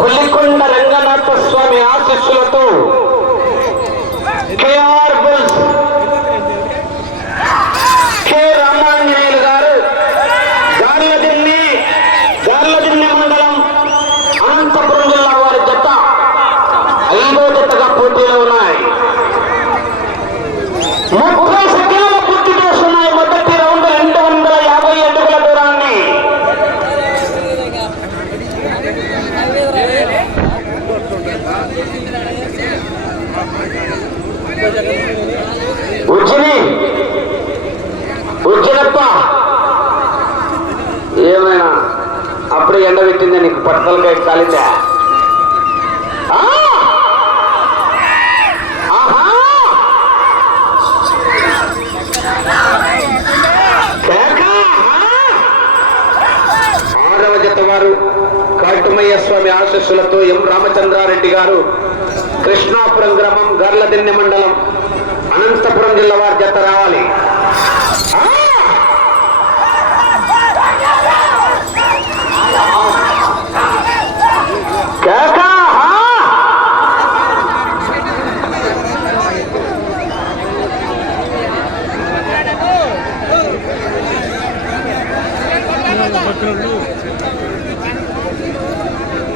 కొల్లికొండ రంగనాథ స్వామి ఆశీస్సులతో KR bulls K Ramanjaneyulu గారు గార్లదిన్ని గార్లదిన్నె మండలం అనంతపురం జిల్లా వారి జత ఐదో జతగా పోటీలో ఉన్నాయి ముప్పై సెకండ్ల పూర్తి చేస్తున్నాయి మొదటి రౌండ్ రెండు వందల యాభై అడుగుల దూరాన్ని ఉజ్జిని! ఉజ్జినప్ప! ఏమైనా? అప్పుడే ఎండ పెట్టిందే నీకు? పట్టలకాయ కాలిందా? ఆరవ జత వారు కాటుమయ్య స్వామి ఆశస్సులతో ఎం రామచంద్రారెడ్డి గారు కృష్ణాపురం గ్రామం గర్లదిన్నె మండలం అనంతపురం జిల్లా వారి జత రావాలి ఆ! కేక! ఆ!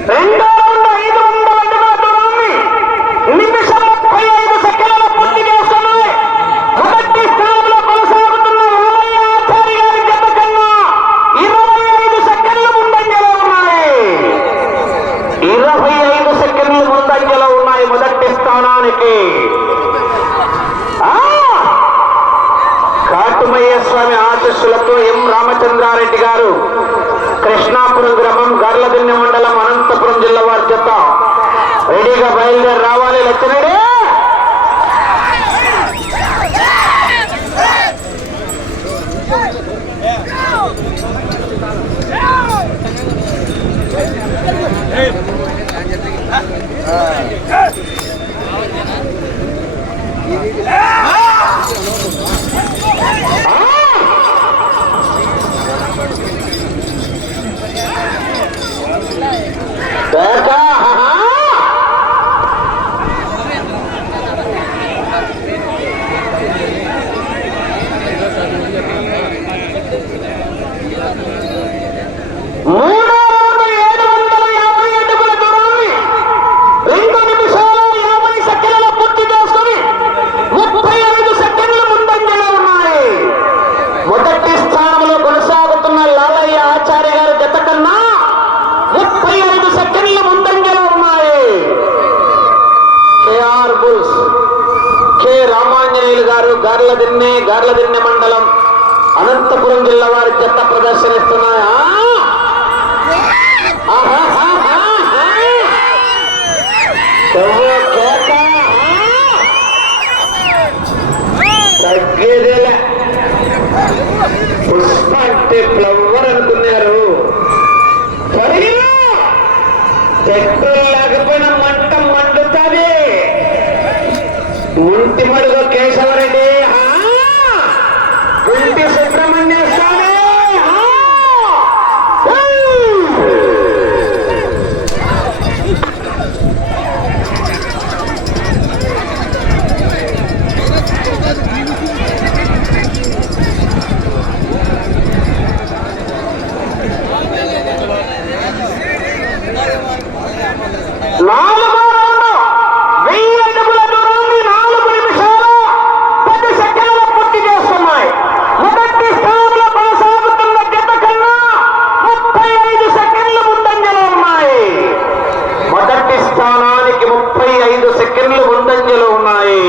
రెండో రౌండ్ ఐదు వందల అడుగుల దూరాన్ని నిమిషం ముప్పై ఐదు సెకండ్ల పూర్తి చేస్తున్నాయి మొదటి స్థానంలో కొనసాగుతున్న రామయ్య ఆచార్య గారి జత కన్నా ఇరవై ఐదు సెకండ్లు ముందంజలో ఉన్నాయి ఇరవై ఐదు సెకండ్లు ముందంజలో ఉన్నాయి మొదటి స్థానానికి ఆ! కాటుమయ్య స్వామి ఎం రామచంద్రారెడ్డి గారు? కృష్ణాపురం గ్రామం గర్లదిన్నె మండలం అనంతపురం జిల్లా వారి చెత్త రెడీగా బయలుదేరి రావాలి. లక్ష్మణుడే బేటా, ఆహా. మూడో రౌండ్ ఏడు వందల యాభై అడుగుల దూరాన్ని రెండు నిమిషాల యాభై సెకండ్ల పూర్తి చేసుకుని ముప్పై ఐదు సెకండ్లు ముందంజలో ఉన్నాయి మొదటి స్థానంలో కొనసాగుతున్న లాలయ్య ఆచార్య గారి జత కన్నా ముప్పై ఐదు సెకండ్ల ముందంజలో ఉన్నాయి కేఆర్ బుల్స్ కె రామాంజనేయులు గారు గార్లదిన్నె గార్లదిన్నె మండలం అనంతపురం జిల్లా వారి చెత్త ప్రదర్శనిస్తున్నాయా? ఆహాహాహాహా. తగ్గేదేలే. పుష్ప అంటే ఫ్లవర్ అనుకున్నారు. పరిగిలో లేకపోయినా మంట మండుతుంది. ముంటి మడుగు కేశవరే ఆ! గుంటి సుబ్రహ్మణ్య స్వామి ఆ! ఏయ్! నాలుగో రౌండ్ వెయ్యి అడుగుల దూరాన్ని నాలుగు నిమిషాలు పది సెకండ్ల పూర్తి చేస్తున్నాయి మొదటి స్థానంలో కొనసాగుతున్న జత కన్నా ముప్పై ఐదు సెకండ్లు ముందంజలో ఉన్నాయి మొదటి స్థానానికి ముప్పై ఐదు సెకండ్లు ముందంజలో ఉన్నాయి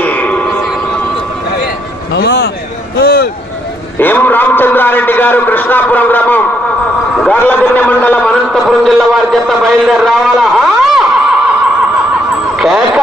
ఎం రామచంద్రారెడ్డి అనంతపురం గ్రామం గార్లదిన్నె మండలం అనంతపురం జిల్లా వారి జత బయలుదేరి రావాలా? కేక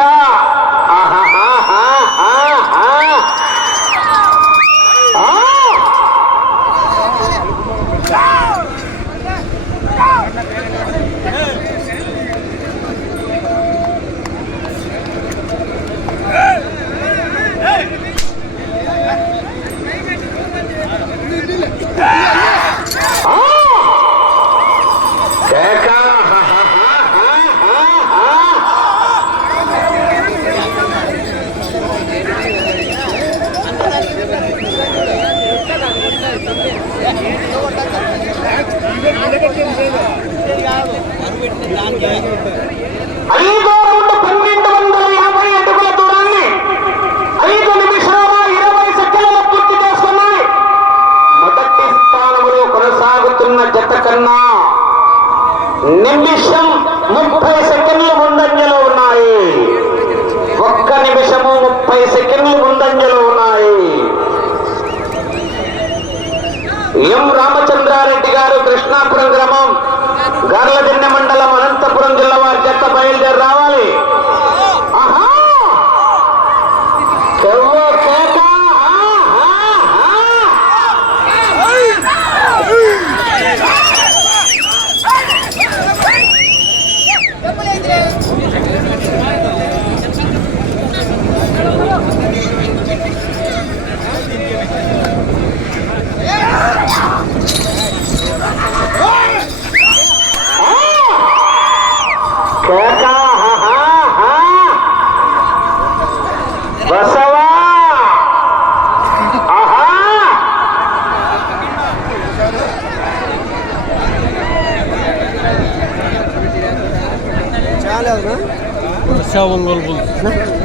వర్ష ఒంగోలు బుల్స్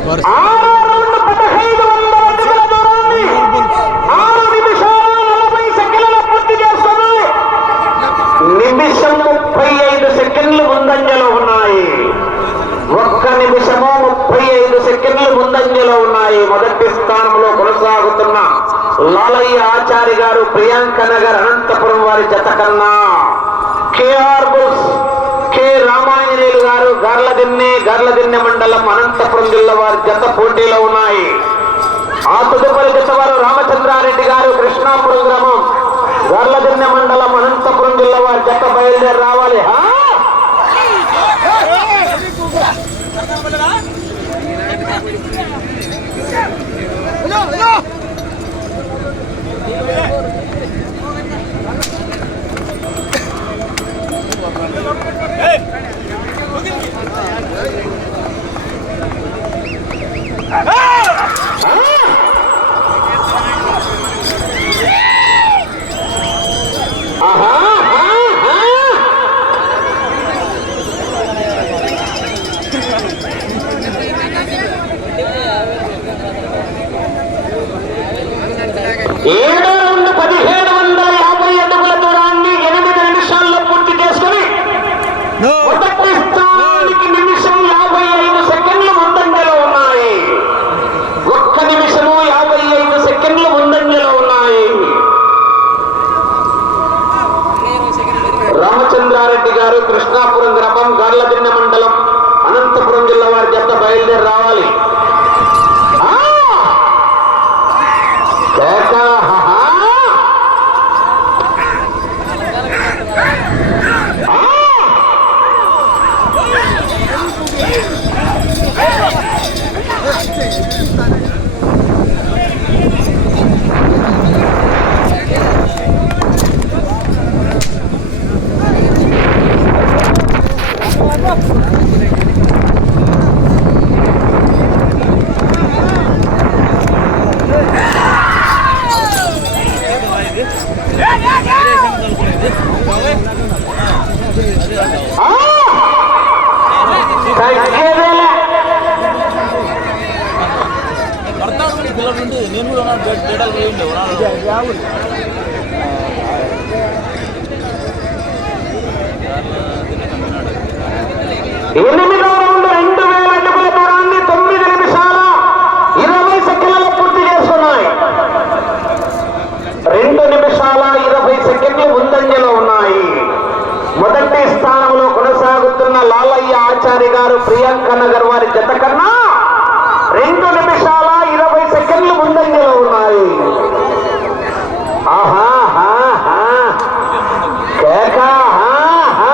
వర్ష నిమిషం ముప్పై ఐదు సెకండ్లు ముందంజలో ఉన్నాయి. ఒక్క నిమిషము ముప్పై ఐదు సెకండ్లు ముందంజలో ఉన్నాయి మొదటి స్థానంలో కొనసాగుతున్న లాలయ్య ఆచారి గారు ప్రియాంక నగర్ అనంతపురం వారి జత కన్నా. కేఆర్ బుల్స్ కె రామాంజనేయులు గారు గర్లదిన్నె గర్లదిన్నె మండలం అనంతపురం జిల్లా వారి జత పోటీలో ఉన్నాయి. ఆ తదుపరి జత వారు రామచంద్రారెడ్డి గారు కృష్ణాపురం గ్రామం. గర్లదిన్నె మండలం అనంతపురం జిల్లా వారి జత బయలుదేరి రావాలి. హా! 네. 아! ఎనిమిది రౌండ్ రెండు వేల అడుగుల దూరాన్ని తొమ్మిది నిమిషాల ఇరవై సెకండ్లలో పూర్తి చేస్తున్నాయి. రెండు నిమిషాల ఇరవై సెకండ్లు ముందంజలో ఉన్నాయి మొదటి స్థానంలో కొనసాగుతున్న లాలయ్య ఆచారి గారు ప్రియాంక నగర్ వారి జత కన్నా రెండు నిమిషాల ఇరవై సెకండ్లు ముందంజలో ఉన్నాయి ఆహా హా, హా. కేక హా, హా.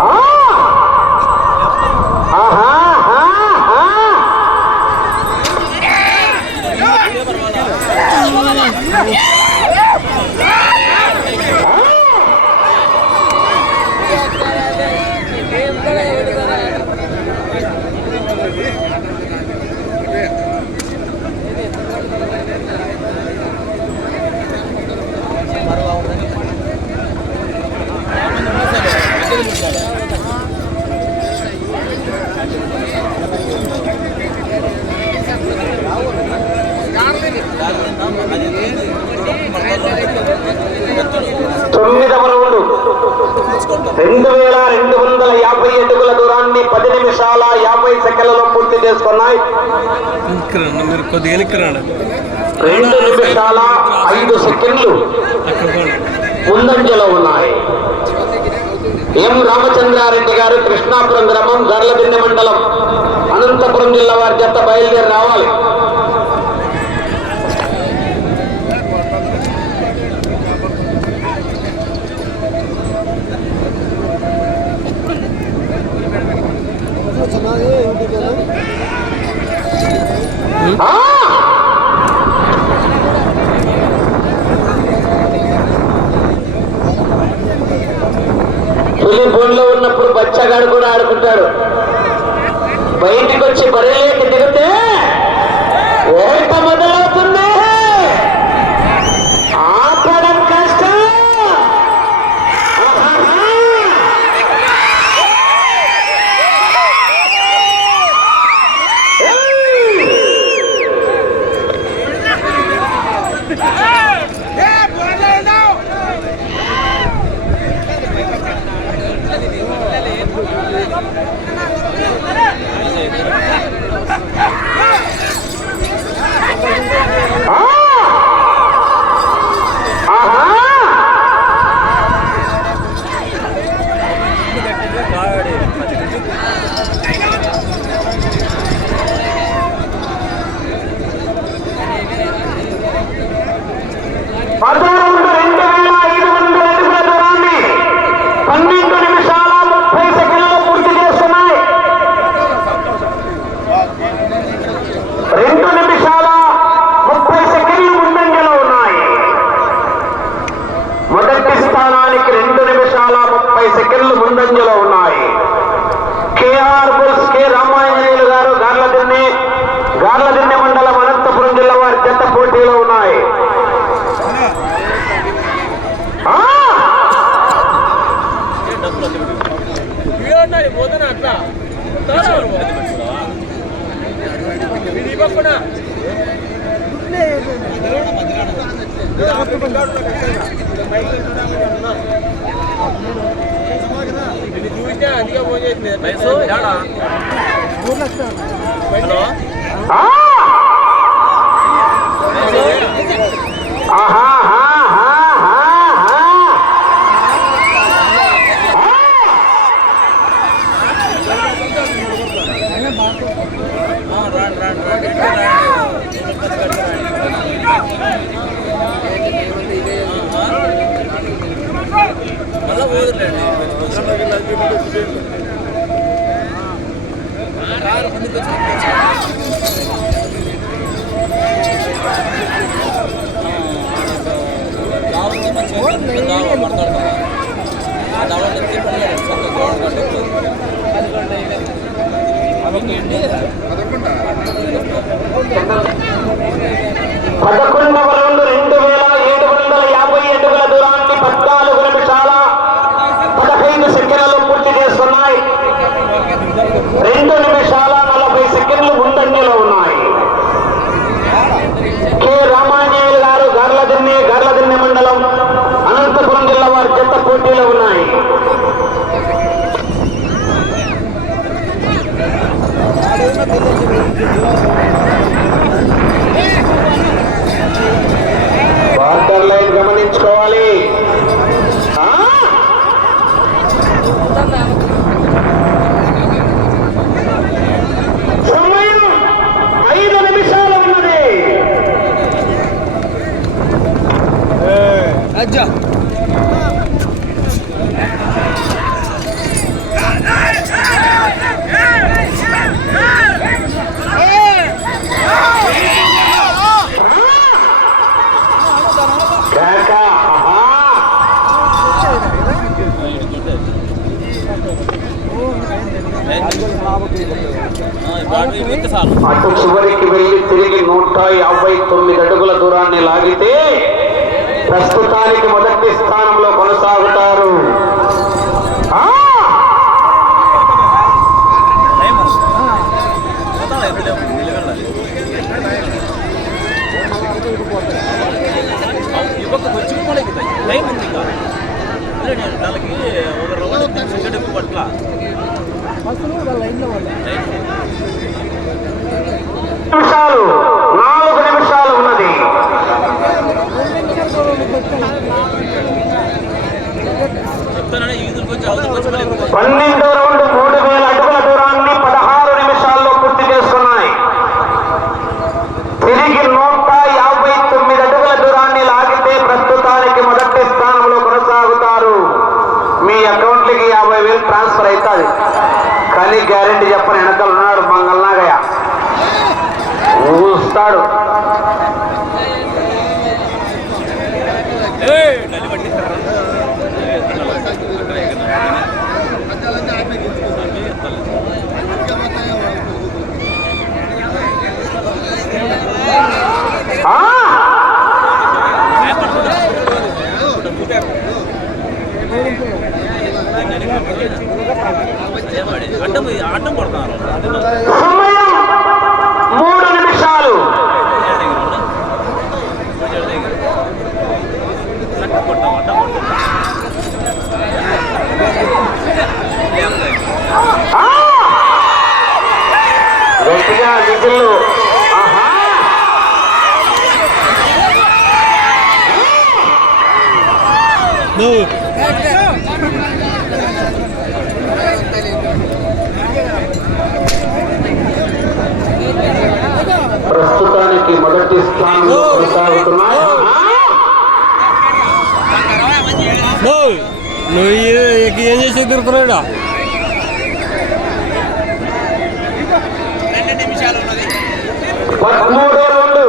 ఆ! ఆహా, ఆహా. తొమ్మిదవ రౌండ్ రెండు వేల రెండు వందల యాభై అడుగుల దూరాన్ని పది నిమిషాల యాభై సెకండ్లలో పూర్తి చేసుకున్నాయి ఇక్కడ రండి, మీరు కొద్దిగా రండి. నిమిషాల ఐదు సెకండ్లు ముందంజలో ఉన్నాయి. ఎం రామచంద్రారెడ్డి గారు కృష్ణాపురం గ్రామం గర్లదిన్నె మండలం అనంతపురం జిల్లా వారి జత బయలుదేరి రావాలి. ఆ! పులి బోన్లో ఉన్నప్పుడు బచ్చగాడు కూడా ఆడుకుంటాడు. బయటికి వచ్చి బరే దిగితే ఓట మొదలవుతుంది ఆపడం కష్టం ఆహాహా. ఏయ్! ఆ! ఆహా! పదకొండు రెండు వేల ఐదు వందల అడుగుల దూరాన్ని పన్నెండు నిమిషాల ముప్పై సెకండ్లు పూర్తి చేస్తున్నాయి రెండు నిమిషాల ముప్పై సెకండ్లు ముందంజలో ఉన్నాయి మొదటి స్థానానికి రెండు నిమిషాల ముప్పై సెకండ్లు ముందంజలో ఉన్నాయి కేఆర్ బుల్స్ కె రామాంజనేయులు గారు గార్లదిన్నె గార్లదిన్నె మండలం అనంతపురం జిల్లా వారి జత పోటీలో ఉన్నాయి. చూస్తే అందుకే ఫోన్ చేసింది పైసలు హలో ఆ! పదకొండవ రౌండ్ రెండు వేల ఏడు వందల యాభై అడుగుల దూరాన్ని పద్నాలుగు నిమిషాల పదహైదు సెకండ్లలో పూర్తి చేస్తున్నాయి. రెండు అజ్జా అటు చివరికి వెళ్ళి తిరిగి నూట యాభై తొమ్మిది అడుగుల దూరాన్ని లాగితే ప్రస్తుతానికి మొదటి స్థానంలో కొనసాగుతారు. ఉంది నిమిషాలు నాలుగు నిమిషాలు ఉన్నది. పన్నెండో రౌండ్ మూడు వేల అడుగుల దూరాన్ని పదహారు నిమిషాల్లో పూర్తి చేసుకున్నాయి తిరిగి నూట యాభై తొమ్మిది అడుగుల దూరాన్ని లాగితే ప్రస్తుతానికి మొదటి స్థానంలో కొనసాగుతారు. మీ అకౌంట్లకి యాభై వేలు ట్రాన్స్ఫర్ అవుతుంది. కానీ గ్యారెంటీ చెప్పని వెనకాల ఉన్నాడు మంగళనాగయ్య ఊస్తాడు. మూడు నిమిషాలు గట్టిగా విజిల్లు ప్రస్తుతానికి మొదటి స్థానంలో కొనసాగుతున్నాయి నువ్వు ఏం చేసి తిరుగుతున్నాడా పదమూడు రెండు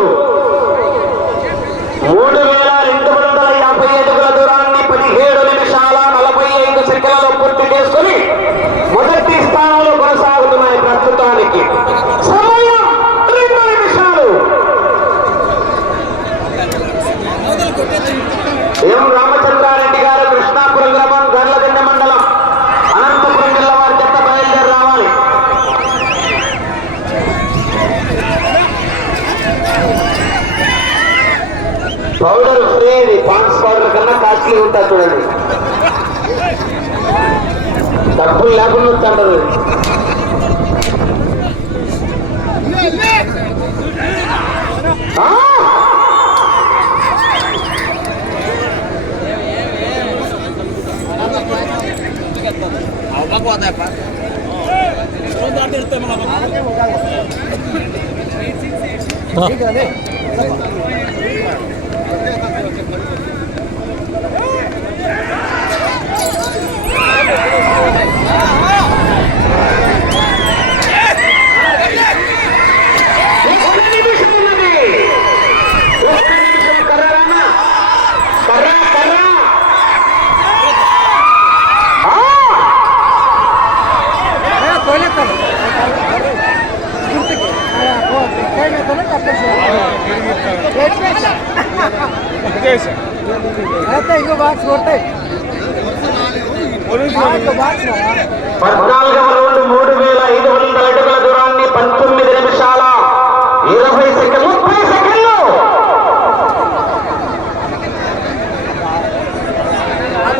మూడు వేల రెండు వందల యాభై అడుగుల దూరాన్ని పదిహేడు నిమిషాల నలభై ఐదు సెకండ్లలో పూర్తి చేసుకుని మొదటి స్థానంలో కొనసాగుతున్నాయి ప్రస్తుతానికి సమయం రెండు నిమిషాలు ఎం రామచంద్రారెడ్డి గారు కృష్ణాపురం గ్రామం గర్లదిండ మండలం. అనంతపురం జిల్లా వారి చెత్త బయలుదేరి రావాలి. పౌడర్ ఫ్రీ ఇది పాండ్స్ పౌడర్ కన్నా కాస్ట్లీ ఉంటుంది చూడండి. డబ్బులు లేకుండా వస్తుంటారు ఆ! అవ్వకు పోతాయప్ప. ఫోన్ దాటి పద్నాలుగు బాక్స్ మూడు వేల ఐదు వందల అడుగుల దూరాన్ని పంతొమ్మిది నిమిషాల ఇరవై సెకండ్ ముప్పై సెకండ్లు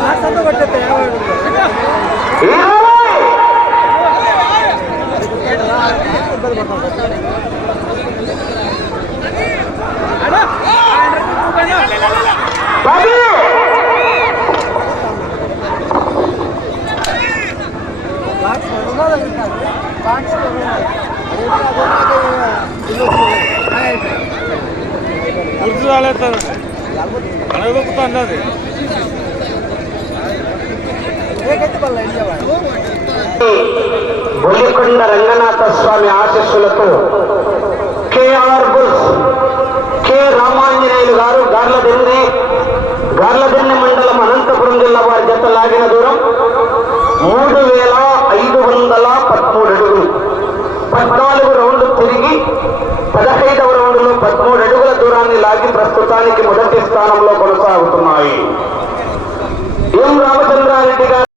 బాక్స్ అంతా కొట్టేస్తాయి ఇరవై పది బాక్స్ బాక్స్ గుర్తు రాలేదు అనగదొక్కుతా అన్నది ఏకైతే రంగనాథ స్వామి ఆశీస్సులతో కేఆర్ బుల్స్ కె రామాంజనేయులు గారు గార్లదిండి గార్లబెన్న మండలం అనంతపురం జిల్లా వారి జత లాగిన దూరం మూడు వేల ఐదు వందల పదమూడు అడుగులు. పద్నాలుగు రౌండ్లు తిరిగి పదహైదవ రౌండ్లో పదమూడు అడుగుల దూరాన్ని లాగి ప్రస్తుతానికి మొదటి స్థానంలో కొనసాగుతున్నాయి. ఎం రామచంద్రారెడ్డి గారు